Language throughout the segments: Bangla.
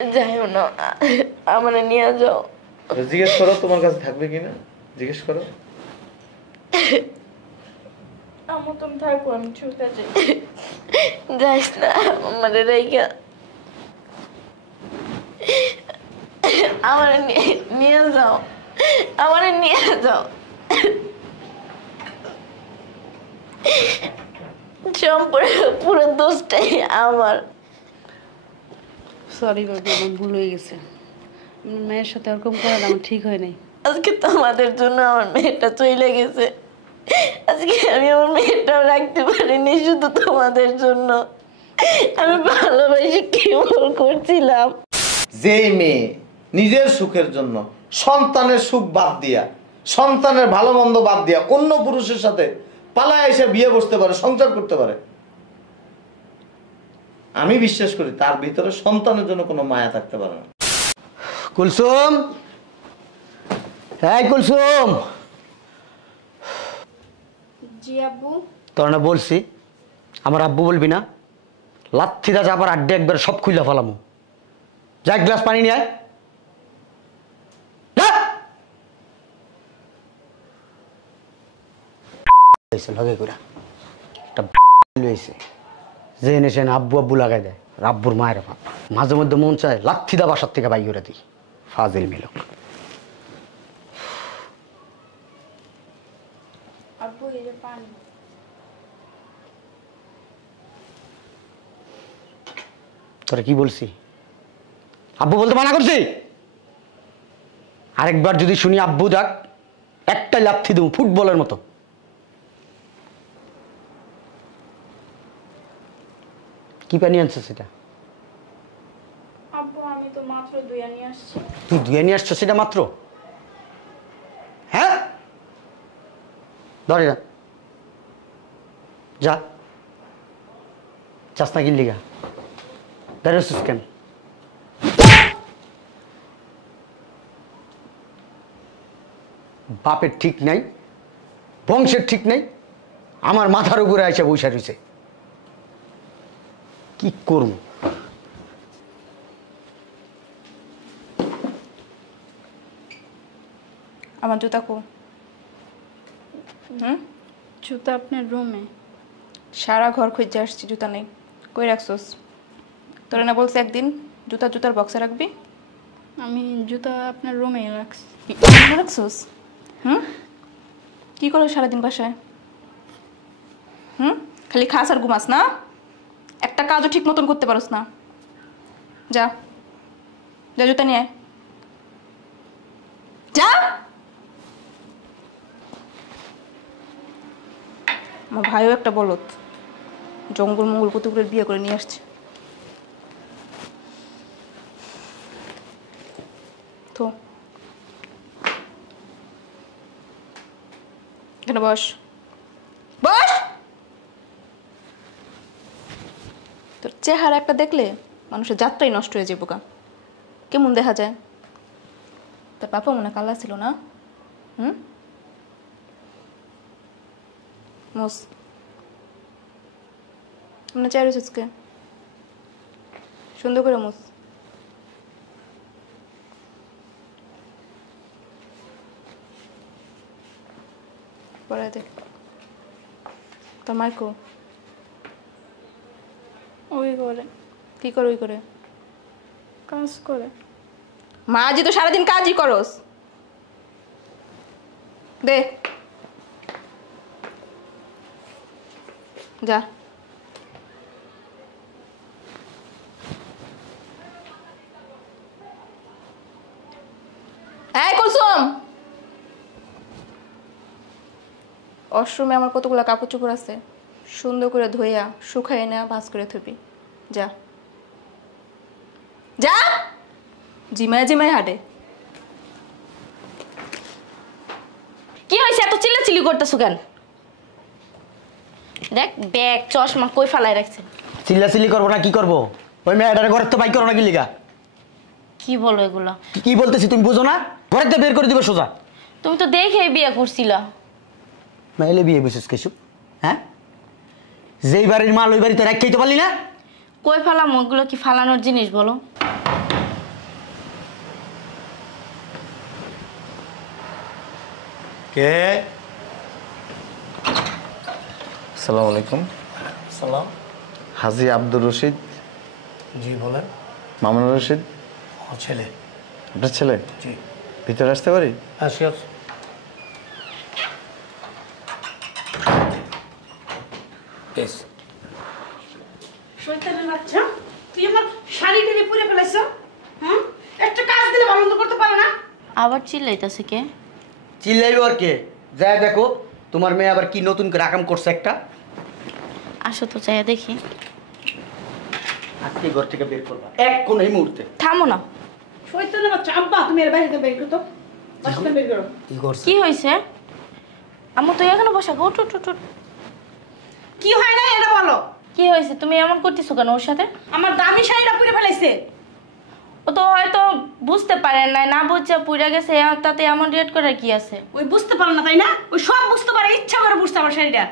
যাইও না, আমারে নিয়ে যাও। জিজ্ঞেস করো তোমার কাছে থাকবে কিনা, জিজ্ঞেস করো। আমু তুমি থাকো, আমি ছুটে যাই। যাইস না, আমারে রেখা। আমারে নিয়ে যাও, আমারে নিয়ে যাও। পুরো দোষটাই আমার। সরি বাবু, আমার ভুল হয়ে গেছে। মেয়ের সাথে ওরকম করা আমার ঠিক হয় নাই। আজকে তোমাদের জন্য আমার মেয়েটা চলে গেছে। আজকে আমি আমার মেয়েটাও রাখতে পারিনি শুধু তোমাদের জন্য। আমি ভালোবেসে কি ভুল করছিলাম। যেই মেয়ে নিজের সুখের জন্য সন্তানের সুখ বাদ দিয়া, সন্তানের ভালো মন্দ বাদ দিয়া অন্য পুরুষের সাথে পালায় এসে বিয়ে বসতে পারে, সংসার করতে পারে, আমি বিশ্বাস করি তার ভিতরে সন্তানের জন্য কোনো মায়া থাকতে পারে না। কুলসুম, হ্যাঁ কুলসুম। জি আব্বু। তোর না বলছি আমার আব্বু বলবি না, লাথিদা চাপার আড্ডে একবার সব খুইলা ফেলামু। যা এক গ্লাস পানি নিয়ে আয়। যে এনে সে আব্বু আব্বু লাগাই দেয়, আব্বুর মায়ের বাপ। মাঝে মধ্যে মন চায় লাথিদা বাসার থেকে বাই করে দিই। ফাজিল মিলক। আব্বু এই যে পানি। তোরা কি বলছি? আব্বু বলতে মানা করছি? আরেকবার যদি শুনি আব্বু ডাক, একটা লাথি দেবো ফুটবলের মতো। কি পানি আনছে সেটা? আব্বু আমি তো মাত্র দুইয়া নিয়ে আসছি। তুই ধুয়ে নিয়ে আসছো সেটা মাত্র? হ্যাঁ, ধরে না যা। চাস না কিল্লিগা দাঁড়িয়েছিস কেন? বাপের ঠিক নাই, বংশের ঠিক নাই, আমার মাথার উপরে এসে বসে রয়েছে। কি করব? আমার জুতা কো? জুতা আপনার রুমে। সারা ঘর খুঁজে আসছি, জুতা নেই। কই রাখছোস? তোরা না বলছে একদিন জুতার বক্সে রাখবি? আমি জুতা আপনার রুমে রাখছি। রাখছোস? কি করো সারাদিন বাসায়? খালি খাস আর ঘুমাস না? একটা কাজও ঠিক মতন করতে পারোস না। যা যা, জুতা নিয়ে আয়। যা। আমার ভাইও একটা বলত, জঙ্গল মঙ্গল কুতুকুরের বিয়ে করে নিয়ে আসছে। তো এখানে বস, বস। তোর চেহারা একটা দেখলে মানুষের যাত্রাই নষ্ট হয়ে যাবো। কেমন দেখা যায়? তোর বাবা মনে কালা ছিল না? মোস মনে চাই রয়েছে, সুন্দর করে মোস। পড়াই দে। তোর মাইকো ওই করে। কি করে? ওই করে কাজ করে। মাঝি তো সারাদিন কাজই করস। দে যা। এই কুলসুম, ওয়াশরুমে আমার কতগুলো কাপড় চোপড় আছে, সুন্দর করে ধুইয়া শুকাই না ভাঁজ করে থবি। যা যা। জিমায় জিমায় হাঁটে। কি হয়েছে এত চিল্লাচিল্লি করতেছো কেন? দেখ ব্যাগ চশমা কই ফালাই রাখছে। চিল্লাচিল্লি করবো না কি করবো? ওই মেয়েটারে ঘরের তো বাই করো না কিল্লিগা? কি বলো এগুলা? কি বলতেছি তুমি বুঝো না? ঘরের তো বের করে দিবে সোজা। তুমি তো দেখেই বিয়ে করছিলা। মাইলে বিয়ে বসেছ কেসু? হ্যাঁ, যেই বাড়ির মাল ওই বাড়িতে রাখতেই তো পারলি না? কই ফালাম? ওগুলো কি ফালানোর জিনিস বলো? কে? আসসালামু আলাইকুম। সালাম। হাজী আব্দুর রশিদ। জি বলেন। মামুনুর রশিদ আমার ছেলে। আপনার ছেলে? জি। ভিতরে আসতে পারি? হ্যাঁ শিওর। প্লিজ। শয়তানের বাচ্চা, তুই আমার শাড়ি টেনে পুড়ে ফেলেছ। হ্যাঁ, একটা কাজ দিলে বন্ধ করতে পারে না। আবার চিল্লাইতাছে কে? চিল্লাইব আর কে? যাই দেখো তোমার মেয়ে আবার কি নতুন করে আকাম করছে একটা। আসো তো চাইয়া দেখি। আজকে ঘর থেকে বের করবা এক কোন এই মুহূর্তে। থামো না। শয়তানের বাচ্চা, আব্বা তুমি এর বাইরে বের করো তো। বাসাটা বের করো। কি করছে? কি হয়েছে? আম্মু তুই এখানে বসা গো, উঠ উঠ উঠ, উঠ। কি হয় না এটা বলো। কি হয়েছে? তুমি এমন করতেছো কেন ওর সাথে? আমার দামি শাড়িটা পুড়ে ফেলাইছে। ও তো হয়তো বুঝতে পারেন না, না বুঝছে পুড়ে গেছে, তাতে এমন রেট করার কি আছে? ওই বুঝতে পারে না তাই না? ওই সব বুঝতে পারে, ইচ্ছা করে বুঝতে আমার শাড়িটা।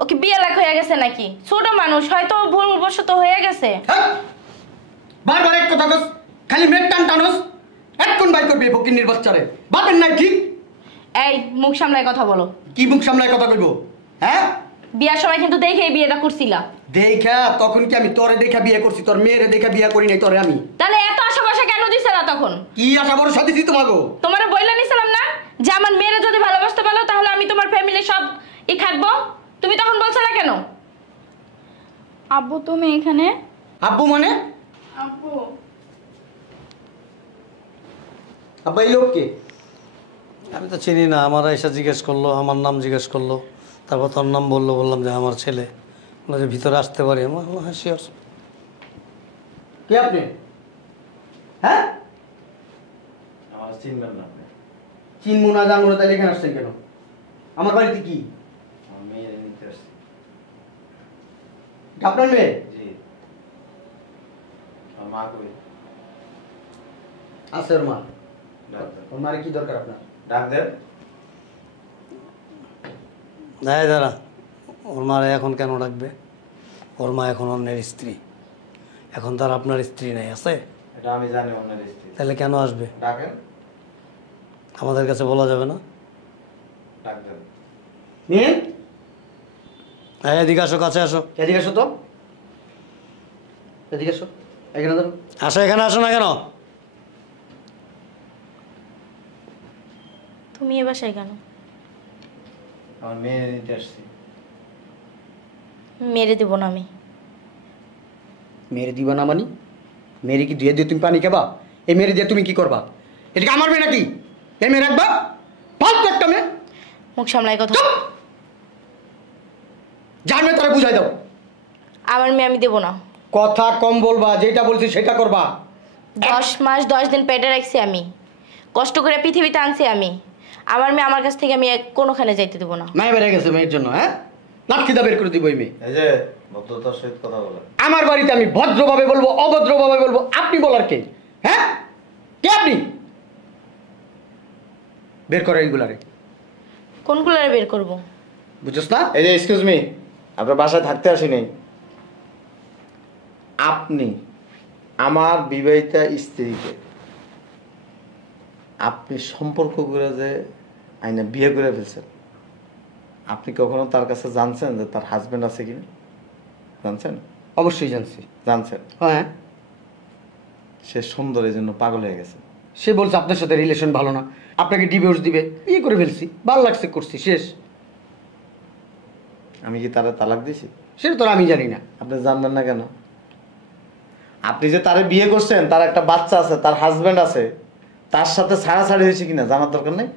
ও কি বিয়ে লাখ হয়ে গেছে নাকি? ছোট মানুষ, হয়তো ভুলবশত হয়ে গেছে। হ্যাঁ? বারবার এক কথা কস, খালি মেট টান টানস। এক কোন বাই করবে ফকিন্নির বাচ্চারে? বাপের নাই ঠিক? এই মুখ সামলায় কথা বলো। কি মুখ সামলায় কথা কইব? হ্যাঁ? বিয়ার সময় কিন্তু দেখে এই বিয়েটা করছিলা। দেখা তখন কি আমি তোরে দেখা বিয়ে করছি? তোর মেয়েরে দেখা বিয়ে করি নাই তোরে আমি। তাহলে এত আশা ভরসা কেন দিছে না তখন? কি আশা ভরসা দিছি তোমাকে? তোমার বইলা নিছিলাম না যে আমার মেয়েরে যদি ভালোবাসতে পারো তাহলে আমি তোমার ফ্যামিলি সব থাকবো। তুমি তখন বলছো না কেন? আব্বু তুমি এখানে? আব্বু মানে? আব্বু আব্বা এই লোক কে? আমি তো চিনি না, আমার এসে জিজ্ঞেস করলো, আমার নাম জিজ্ঞেস করলো, তারপর তোর নাম বললো, বললাম যে আমার ছেলে। বললো যে ভিতরে আসতে পারি। আমি বললাম হ্যাঁ শিওর। কে আপনি? হ্যাঁ? আমার চিনবেন না আপনি? চিনবো না জানবো না তাহলে এখানে আসছেন কেন? আমার বাড়িতে কি? আমার মেয়ে নিতে আসছি। আপনার মেয়ে? জি। আমার মা কই? আছে ওর মা। ডাক দেন। ওর মারে কি দরকার আপনার? ডাক দেন। দাঁড়ায় দাঁড়া, ওর মারে এখন কেন ডাকবে? ওর মা এখন অন্যের স্ত্রী। এখন তার আপনার স্ত্রী নেই, আছে? এটা আমি জানি অন্যের স্ত্রী। তাহলে কেন আসবে? ডাকেন। আমাদের কাছে বলা যাবে না? ডাক দেন। মেয়ে? হ্যাঁ এদিকে আসো, কাছে আসো। এদিকে আসো তো। এদিকে আসো। এখানে ধরো। আসো, এখানে আসো না কেন? তুমি এ বাসায় কেন? আমার মেয়ে নিতে আসছি। মেরে দেবো না আমি। মেরে দিবা না মানি? মেরে কি দিয়ে দিয়ে তুমি পানি খাবা? এই মেরে দিয়ে তুমি কি করবা? এটা কি আমার মেয়ে নাকি? এই মেয়ে রাখবা? ফালতু একটা মেয়ে। মুখ সামলায় কথা। চুপ! যার মেয়ে তারা বুঝাই দাও। আমার মেয়ে আমি দেবো না। কথা কম বলবা, যেটা বলছি সেটা করবা। 10 মাস 10 দিন পেটে রাখছি আমি, কষ্ট করে পৃথিবীতে আনছি আমি। আমার মেয়ে আমার কাছ থেকে আমি কোনোখানে যাইতে দেবো না। মায়ে বেড়ে গেছে মেয়ের জন্য, হ্যাঁ? লাঠিদা বের করে দিব এই মেয়ে। এই যে ভদ্রতার সহিত কথা বলেন। আমার বাড়িতে আমি ভদ্রভাবে বলবো, অভদ্রভাবে বলবো, আপনি বলার কে? হ্যাঁ? কে আপনি? বের করে এইগুলারে। কোনগুলো আর বের করবো? বুঝছস না? এই যে এক্সকিউজ মি, আপনার বাসায় থাকতে আসিনি। আপনি আমার বিবাহিতা স্ত্রীকে আপনি সম্পর্ক করে যে আইনা বিয়ে করে ফেলছেন, আপনি কখনো তার কাছে জানছেন যে তার হাজবেন্ড আছে কিনা? জানছেন? অবশ্যই জানছি। জানছেন? হ্যাঁ। সে সুন্দর, এই জন্য পাগল হয়ে গেছে। সে বলছে আপনার সাথে রিলেশন ভালো না, আপনাকে ডিভোর্স দিবে। বিয়ে করে ফেলছি, ভালো লাগছে, করছি, শেষ। আমি কি তারা তালাক দিছি? সেটা তো আমি জানি না। আপনি জানবেন না কেন? আপনি যে তারে বিয়ে করছেন, তার একটা বাচ্চা আছে, তার হাজবেন্ড আছে, তার সাথে ছাড়াছাড়ি হয়েছে কিনা জানার দরকার নেই?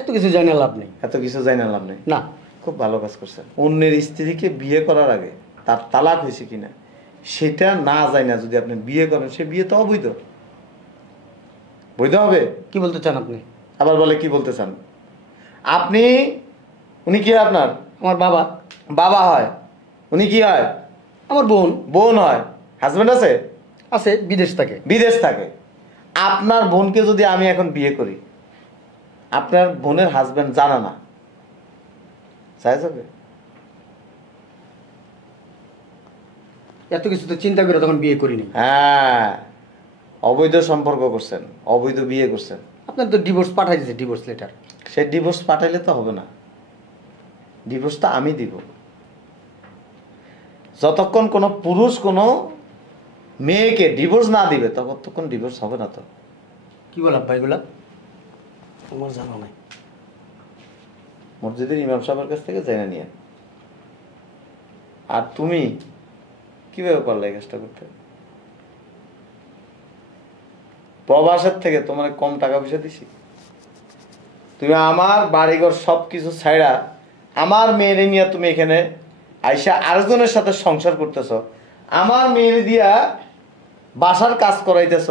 এত কিছু জানি লাভ নেই। এত কিছু জানি না লাভ নেই। না। খুব ভালো কাজ করছেন। অন্যের স্ত্রীকে বিয়ে করার আগে তার তালাক হয়েছে কিনা সেটা না যায় না যদি আপনি বিয়ে করেন, সে বিয়ে তো অবৈধ। বৈধ হবে? কি বলতে চান আপনি? আবার বলে কি বলতে চান আপনি? উনি কি হয় আপনার? আমার বাবা। বাবা হয়। উনি কি হয়? আমার বোন। বোন হয়। হাজবেন্ড আছে? আছে, বিদেশ থাকে। বিদেশ থাকে। আপনার বোনকে যদি আমি এখন বিয়ে করি, আপনার বোনের হাজবেন্ড জানা না, চাই যাবে? এত কিছু তো চিন্তা করে তখন বিয়ে করিনি। হ্যাঁ, অবৈধ সম্পর্ক করছেন, অবৈধ বিয়ে করছেন। আপনার তো ডিভোর্স পাঠাই দিয়েছে, ডিভোর্স লেটার। সে সে ডিভোর্স পাঠাইলে তো হবে না, ডিভোর্সটা আমি দিব। যতক্ষণ কোনো পুরুষ কোনো মেয়েকে ডিভোর্স না দিবে ততক্ষণ ডিভোর্স হবে না। তো কি বল আব্বা এগুলা? আমার জানা নাই। মসজিদের ইমাম সাহেবের কাছ থেকে জেনে নিয়ে। আর তুমি কিভাবে পারলে এই কাজটা করতে? প্রবাসের থেকে তোমার কম টাকা পয়সা দিছি? তুমি আমার বাড়িঘর সবকিছু ছাইড়া আমার মেয়েরে নিয়ে তুমি এখানে আইসা আরেকজনের সাথে সংসার করতেছ, আমার মেয়ের দিয়া বাসার কাজ করাইতেছ,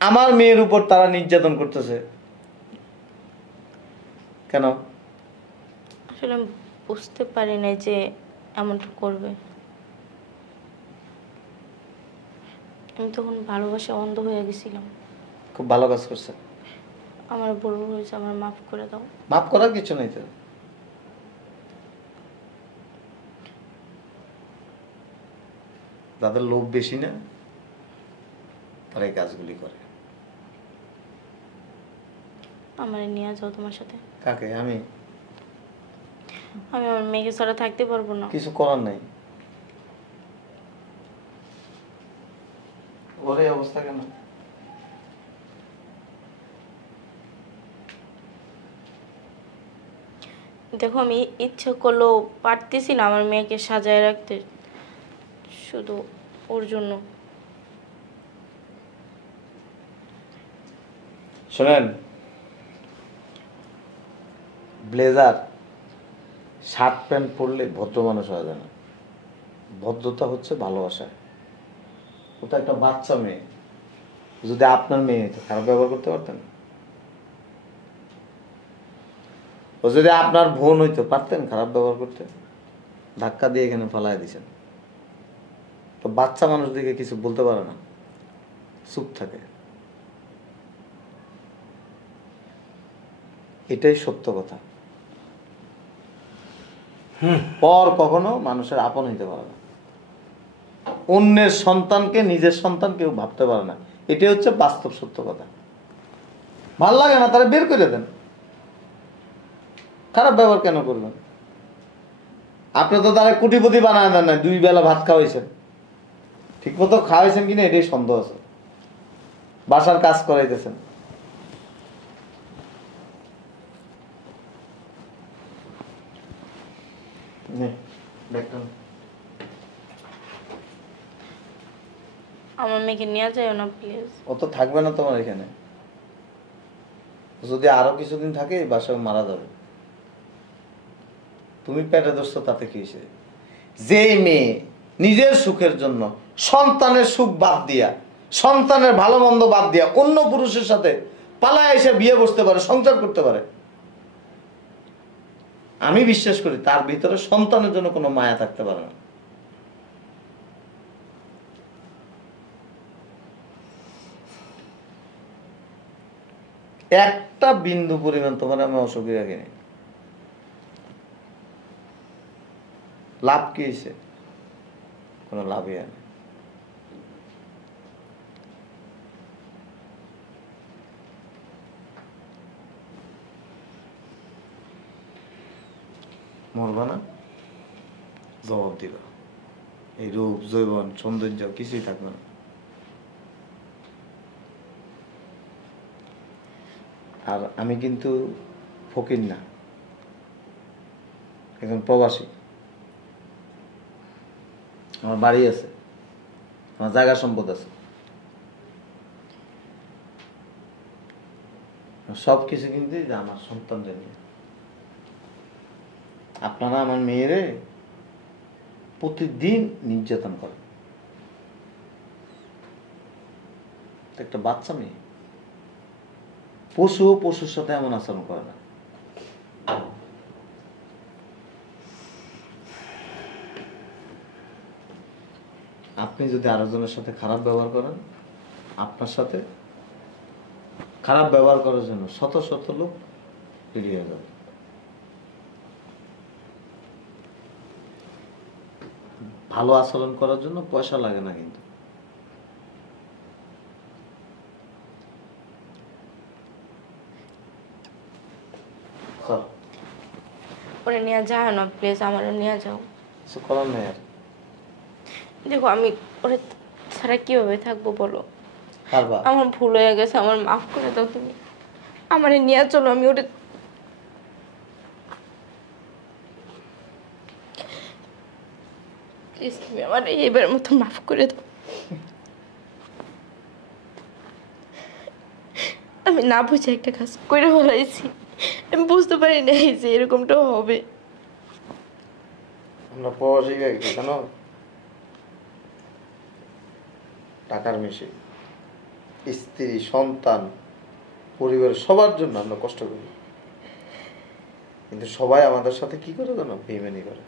আমার মেয়ের উপর তারা নির্যাতন করতেছে কেন? আসলে আমি বুঝতে পারি নাই যে এমনটা করবে। আমি তখন ভালোবাসা অন্ধ হয়ে গেছিলাম। খুব ভালো কাজ করছে। আমার বড় হয়েছে, আমার মাফ করে দাও। মাফ করার কিছু নেই তো। তাদের লোভ বেশি না, তারা এই কাজগুলি করে। আমার নিয়ে যাও তোমার সাথে। কাকে? আমি আমার মেয়েকে ছাড়া থাকতে পারবো না। কিছু করার নাই। ওর এই অবস্থা কেন? দেখো আমি ইচ্ছা করলেও পারতেছি না আমার মেয়েকে সাজায় রাখতে, শুধু ওর জন্য। শোনেন, ব্লেজার শার্ট প্যান্ট পরলে ভদ্র মানুষ হওয়া যায় না। ভদ্রতা হচ্ছে ভালোবাসা। ও তো একটা বাচ্চা মেয়ে, যদি আপনার মেয়ে হতো খারাপ ব্যবহার করতে পারতেন? ও যদি আপনার বোন হইতো পারতেন খারাপ ব্যবহার করতে? ধাক্কা দিয়ে এখানে ফেলায় দিয়েছেন। তো বাচ্চা মানুষ দিকে কিছু বলতে পারে না, চুপ থাকে। এটাই সত্য কথা। পর কখনো মানুষের আপন হইতে পারে না। অন্যের সন্তানকে নিজের সন্তান কেউ ভাবতে পারে না। এটাই হচ্ছে বাস্তব সত্য কথা। ভাল লাগে না তারা বের করে দেন। খারাপ ব্যবহার কেন করবেন? আপনি তো তারা কোটিপতি বানায় দেন না, 2 বেলা ভাত খাওয়াইছেন। ঠিক মতো খাওয়াইছেন কিনা এটাই সন্দেহ আছে। বাসার কাজ করাইতেছেন। আমার মেয়েকে নিয়ে যাও না প্লিজ। ও তো থাকবে না তোমার এখানে। যদি আরো কিছুদিন থাকে এই বাসায় মারা যাবে। তুমি পেটে ধরছো তাতে কি হয়েছে? যে মেয়ে নিজের সুখের জন্য সন্তানের সুখ বাদ দিয়া, সন্তানের ভালো মন্দ বাদ দিয়া অন্য পুরুষের সাথে পালায় এসে বিয়ে বসতে পারে, সংসার করতে পারে, আমি বিশ্বাস করি তার ভিতরে সন্তানের জন্য কোনো মায়া থাকতে পারে না। একটা বিন্দু পরিমাণ তোমার আমি অসুখী রাখিনি। লাভ কি হয়েছে? কোনো লাভই হয় না। মরবা না, জবাব দিবা। এই রূপ, যৌবন, সৌন্দর্য কিছুই থাকবে না। আর আমি কিন্তু ফকির না, এখন প্রবাসী। আমার বাড়ি আছে, আমার জায়গা সম্পদ আছে, সব কিছু কিন্তু আমার সন্তানদের নিয়ে। আপনারা আমার মেয়েরে প্রতিদিন নির্যাতন করেন। একটা বাচ্চা মেয়ে, পশুর সাথে এমন আচরণ করে না। আপনি যদি আরেকজনের সাথে খারাপ ব্যবহার করেন, আপনার সাথে খারাপ ব্যবহার করার জন্য শত শত লোক রেডি হয়ে যাবে। ভালো আচরণ করার জন্য পয়সা লাগে না কিন্তু। চল, ওরে নিয়ে যাও না প্লিজ, আমারও নিয়ে যাও। কিছু করার নেই আর। দেখো আমি ওরে ছাড়া কিভাবে থাকবো বলো? পারবা? আমার ভুল হয়ে গেছে, আমার মাফ করে দাও তুমি। আমারে নিয়ে চলো, আমি ওরে প্লিজ তুমি আমার এবার মতো মাফ করে দাও। আমি না বুঝে একটা কাজ করে ফেলাইছি, আমি বুঝতে পারি না যে এরকমটাও হবে। আমরা প্রবাসী গেছি কেন? টাকার মেশে স্ত্রী, সন্তান, পরিবার সবার জন্য আমরা কষ্ট করি, কিন্তু সবাই আমাদের সাথে কি করে জানো? বেইমানি করে।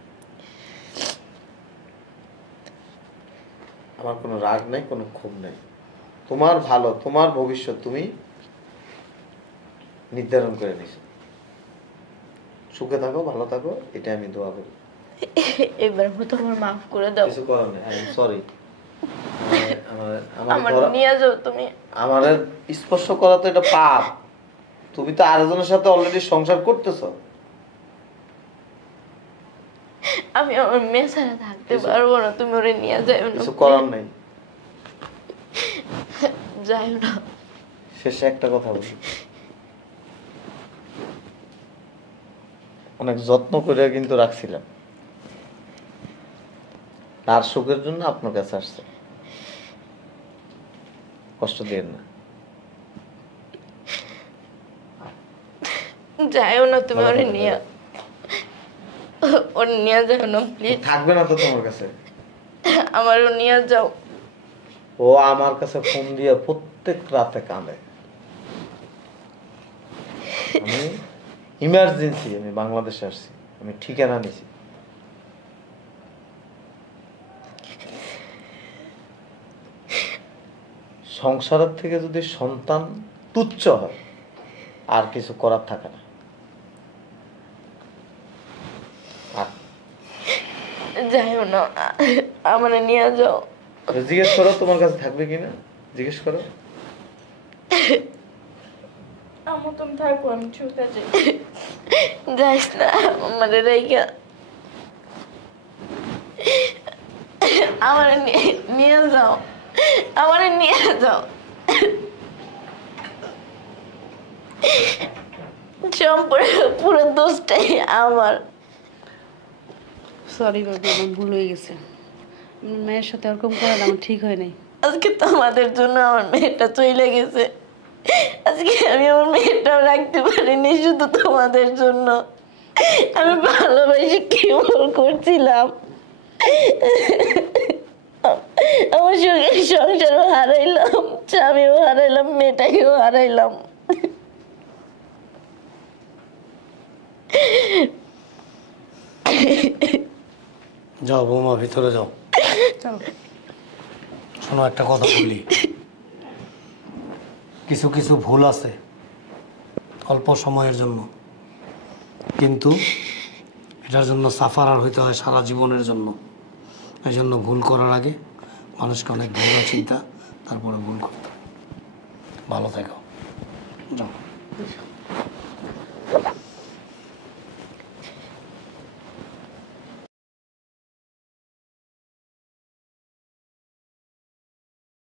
আমার কোনো রাগ নাই, কোনো ক্ষোভ নাই। তোমার ভালো, তোমার ভবিষ্যৎ তুমি নির্ধারণ করে নিছো। সুখে থাকো, ভালো থাকো, এটা আমি দোয়া করি। এবার মতো আমার মাফ করে দাও। কিছু করার নেই, আই এম সরি। আমার নিয়ে যাও তুমি। আমার স্পর্শ করা তো এটা পাপ। তুমি তো আরেকজনের সাথে অলরেডি সংসার করতেছো। আমি আমার মেয়ে ছাড়া থাকতে পারবো না, তুমি ওরে নিয়ে যাও না। কিছু করার নেই। যাই না। শেষে একটা কথা বলি, অনেক যত্ন করে কিন্তু রাখছিলাম, তার সুখের জন্য আপনার কাছে আসছে। কষ্ট দিয়েন না। যাইও না তুমি ওরে নিয়ে, ওর নিয়ে যাও না প্লিজ। থাকবে না তো তোমার কাছে? আমারও নিয়ে যাও। ও আমার কাছে ফোন দিয়ে প্রত্যেক রাতে কাঁদে। আমি ইমার্জেন্সি, আমি বাংলাদেশে আসছি, আমি ঠিকানা নিছি। সংসারের থেকে যদি সন্তান তুচ্ছ হয়, আর কিছু করার থাকে না। যাইও না, আমারে নিয়ে যাও। জিজ্ঞেস করো তোমার কাছে থাকবে কিনা, জিজ্ঞেস করো। আমার তুমি থাকবো, আমি ঠিক আছে। যাইস না আমারে রেখা, আমারে নিয়ে যাও, আমারে নিয়ে যাও। পুরো দোষটাই আমার। সরি বাবু, আমার ভুল হয়ে গেছে। আমার মেয়ের সাথে ওরকম করা আমার ঠিক হয় নাই। আজকে তোমাদের জন্য আমার মেয়েটা চলে গেছে, আজকে আমি আমার মেয়েটাও রাখতে পারিনি শুধু তোমাদের জন্য। আমি ভালোবাসি কি ভুল করছিলাম? আমার সঙ্গে সংসারও হারাইলাম, স্বামীও হারাইলাম, মেয়েটাকেও হারাইলাম। যাও বৌমা, ভিতরে যাও। শোনো, একটা কথা বলি, কিছু কিছু ভুল আছে অল্প সময়ের জন্য, কিন্তু এটার জন্য সাফারার হইতে হয় সারা জীবনের জন্য। এই জন্য ভুল করার আগে মানুষকে অনেক ভেবে চিন্তা তারপরে ভুল করতে। ভালো থেকো, যাও।